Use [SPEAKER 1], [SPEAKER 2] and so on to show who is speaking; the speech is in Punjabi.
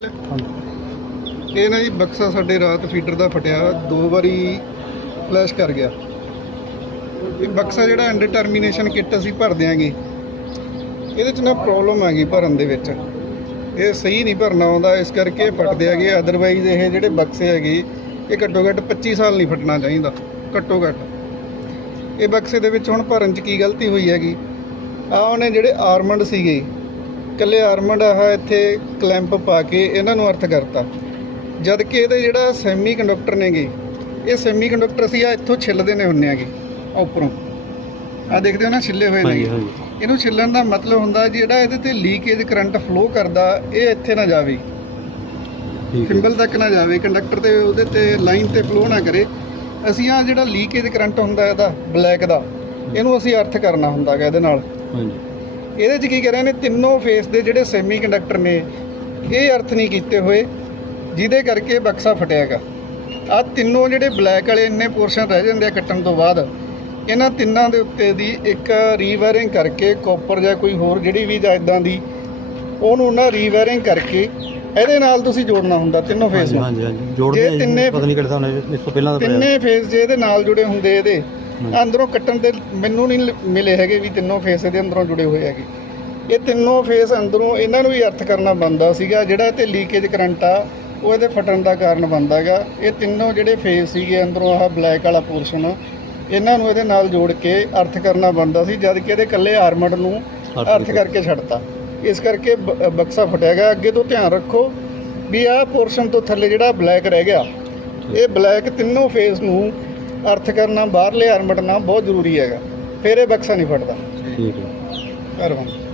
[SPEAKER 1] ਇਹ ਨਾ ਜੀ ਬਕਸਾ ਸਾਡੇ ਰਾਤ ਫੀਡਰ ਦਾ ਫਟਿਆ, ਦੋ ਵਾਰੀ ਫਲੈਸ਼ ਕਰ ਗਿਆ। ਇਹ ਬਕਸਾ ਜਿਹੜਾ ਅੰਡਰਟਰਮੀਨੇਸ਼ਨ ਕਿੱਟ ਅਸੀਂ ਭਰ ਦਿਆਂਗੇ, ਇਹਦੇ ਚ ਨਾ ਪ੍ਰੋਬਲਮ ਆ ਗਈ ਭਰਨ ਦੇ ਵਿੱਚ। ਇਹ ਸਹੀ ਨਹੀਂ ਭਰਨਾ ਆਉਂਦਾ, ਇਸ ਕਰਕੇ ਇਹ ਫਟਦੇ ਹੈਗੇ। ਅਦਰਵਾਈਜ਼ ਇਹ ਜਿਹੜੇ ਬਕਸੇ ਹੈਗੇ, ਇਹ ਘੱਟੋ ਘੱਟ 25 ਸਾਲ ਨਹੀਂ ਫਟਣਾ ਚਾਹੀਦਾ। ਘੱਟੋ ਘੱਟ। ਇਹ ਬਕਸੇ ਦੇ ਵਿੱਚ ਹੁਣ ਭਰਨ ਚ ਕੀ ਗਲਤੀ ਹੋਈ ਹੈਗੀ? ਆ ਉਹਨੇ ਜਿਹੜੇ ਆਰਮੰਡ ਸੀਗੇ ਕੱਲੇ ਆਰਮੰਡ ਆਹ ਇੱਥੇ ਕਲੈਂਪ ਪਾ ਕੇ ਇਹਨਾਂ ਨੂੰ ਅਰਥ ਕਰਤਾ। ਜਦ ਕਿ ਇਹਦੇ ਜਿਹੜਾ ਸੈਮੀ ਕੰਡਕਟਰ ਨੇਗੇ ਇਹ ਸੈਮੀ ਕੰਡਕਟਰ ਅਸੀਂ ਆ ਇੱਥੋਂ ਛਿੱਲਦੇ ਨੇ ਹੁੰਨੇ ਆਗੇ ਉੱਪਰੋਂ। ਆ ਦੇਖਦੇ ਹੋ ਨਾ ਛਿੱਲੇ ਹੋਏ ਨੇ। ਇਹਨੂੰ ਛਿੱਲਣ ਦਾ ਮਤਲਬ ਹੁੰਦਾ ਜਿਹੜਾ ਇਹਦੇ ਤੇ ਲੀਕੇਜ ਕਰੰਟ ਫਲੋ ਕਰਦਾ ਇਹ ਇੱਥੇ ਨਾ ਜਾਵੇ। ਸਿੰਬਲ ਤੱਕ ਨਾ ਜਾਵੇ ਕੰਡਕਟਰ ਤੇ ਉਹਦੇ ਤੇ ਲਾਈਨ ਤੇ ਫਲੋ ਨਾ ਕਰੇ। ਅਸੀਂ ਆ ਜਿਹੜਾ ਲੀਕੇਜ ਕਰੰਟ ਹੁੰਦਾ ਇਹਦਾ ਬਲੈਕ ਦਾ ਇਹਨੂੰ ਅਸੀਂ ਅਰਥ ਕਰਨਾ ਹੁੰਦਾ ਗਾ ਇਹਦੇ ਨਾਲ।
[SPEAKER 2] ਹਾਂਜੀ।
[SPEAKER 1] ਇਹਦੇ 'ਚ ਕੀ ਕਰ ਰਹੇ ਨੇ ਤਿੰਨੋਂ ਫੇਸ ਦੇ ਜਿਹੜੇ ਸੈਮੀ ਕੰਡਕਟਰ ਨੇ ਇਹ ਅਰਥ ਨਹੀਂ ਕੀਤੇ ਹੋਏ ਜਿਹਦੇ ਕਰਕੇ ਬਕਸਾ ਫਟਿਆਗਾ ਆ ਤਿੰਨੋਂ ਜਿਹੜੇ ਬਲੈਕ ਵਾਲੇ ਇੰਨੇ ਪੋਰਸ਼ਨ ਰਹਿ ਜਾਂਦੇ ਆ ਕੱਟਣ ਤੋਂ ਬਾਅਦ ਇਹਨਾਂ ਤਿੰਨਾਂ ਦੇ ਉੱਤੇ ਦੀ ਇੱਕ ਰੀਵਾਇਰਿੰਗ ਕਰਕੇ ਕਾਪਰ ਜਾਂ ਕੋਈ ਹੋਰ ਜਿਹੜੀ ਵੀ ਜਾਂ ਇਦਾਂ ਦੀ ਉਹਨੂੰ ਨਾ ਰੀਵਾਇਰਿੰਗ ਕਰਕੇ ਇਹਦੇ ਨਾਲ ਤੁਸੀਂ ਜੋੜਨਾ ਹੁੰਦਾ ਤਿੰਨੋਂ ਫੇਸ ਨੂੰ।
[SPEAKER 2] ਹਾਂਜੀ ਹਾਂਜੀ। ਜੋੜਦੇ ਆ ਪਤਾ ਨਹੀਂ ਕਿਹੜੇ ਨਾਲ ਇਸ ਤੋਂ ਪਹਿਲਾਂ ਦਾ
[SPEAKER 1] ਤਿੰਨੇ ਫੇਸ ਜੇ ਇਹਦੇ ਨਾਲ ਜੁੜੇ ਹੁੰਦੇ ਇਹਦੇ। ਅੰਦਰੋਂ ਕੱਟਣ ਤੇ ਮੈਨੂੰ ਨਹੀਂ ਮਿਲੇ ਹੈਗੇ ਵੀ ਤਿੰਨੋਂ ਫੇਸ ਇਹਦੇ ਅੰਦਰੋਂ ਜੁੜੇ ਹੋਏ ਹੈਗੇ। ਇਹ ਤਿੰਨੋਂ ਫੇਸ ਅੰਦਰੋਂ ਇਹਨਾਂ ਨੂੰ ਵੀ ਅਰਥ ਕਰਨਾ ਬੰਦਾ ਸੀਗਾ ਜਿਹੜਾ ਇਹ ਤੇ ਲੀਕੇਜ ਕਰੰਟ ਆ ਉਹ ਇਹਦੇ ਫਟਣ ਦਾ ਕਾਰਨ ਬਣਦਾਗਾ ਇਹ ਤਿੰਨੋਂ ਜਿਹੜੇ ਫੇਸ ਸੀਗੇ ਅੰਦਰੋਂ ਆਹ ਬਲੈਕ ਵਾਲਾ ਪੋਰਸ਼ਨ ਇਹਨਾਂ ਨੂੰ ਇਹਦੇ ਨਾਲ ਜੋੜ ਕੇ ਅਰਥ ਕਰਨਾ ਬੰਦਾ ਸੀ ਜਦ ਕਿ ਇਹਦੇ ਇਕੱਲੇ ਆਰਮਡ ਨੂੰ
[SPEAKER 2] ਅਰਥ
[SPEAKER 1] ਕਰਕੇ ਛੱਡਤਾ। ਇਸ ਕਰਕੇ ਬਕਸਾ ਫਟਿਆ ਗਿਆ ਅੱਗੇ ਤੋਂ ਧਿਆਨ ਰੱਖੋ ਵੀ ਆਹ ਪੋਰਸ਼ਨ ਤੋਂ ਥੱਲੇ ਜਿਹੜਾ ਬਲੈਕ ਰਹਿ ਗਿਆ ਇਹ ਬਲੈਕ ਤਿੰਨੋਂ ਫੇਸ ਨੂੰ ਅਰਥ ਕਰਨਾ ਬਾਹਰਲੇ ਆਰਮਡ ਨਾਲ ਬਹੁਤ ਜ਼ਰੂਰੀ ਹੈਗਾ। ਫਿਰ ਇਹ ਬਕਸਾ ਨਹੀਂ ਫਟਦਾ।
[SPEAKER 2] ਠੀਕ ਹੈ।
[SPEAKER 1] ਧੰਨਵਾਦ।